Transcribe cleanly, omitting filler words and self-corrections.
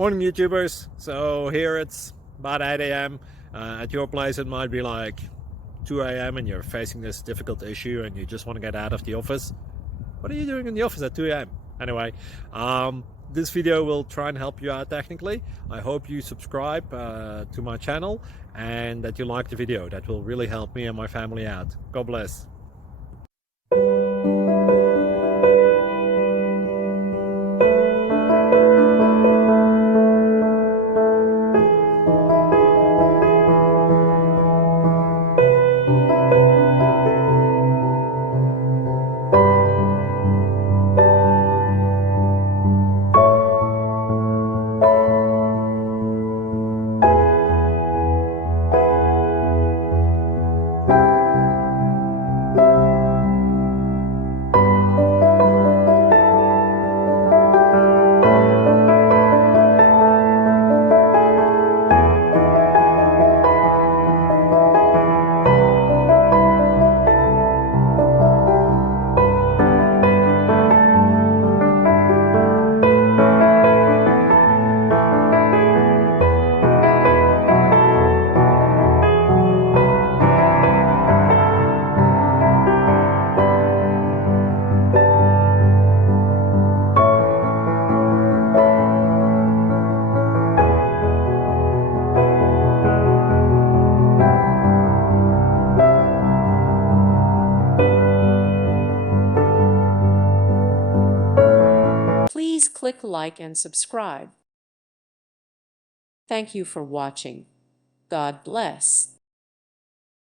Morning YouTubers. So here it's about 8 a.m. At your place it might be like 2 a.m. and you're facing this difficult issue and you just want to get out of the office. What are you doing in the office at 2 a.m.? Anyway, this video will try and help you out technically. I hope you subscribe to my channel and that you like the video. That will really help me and my family out. God bless. Please click like and subscribe. Thank you for watching. God bless.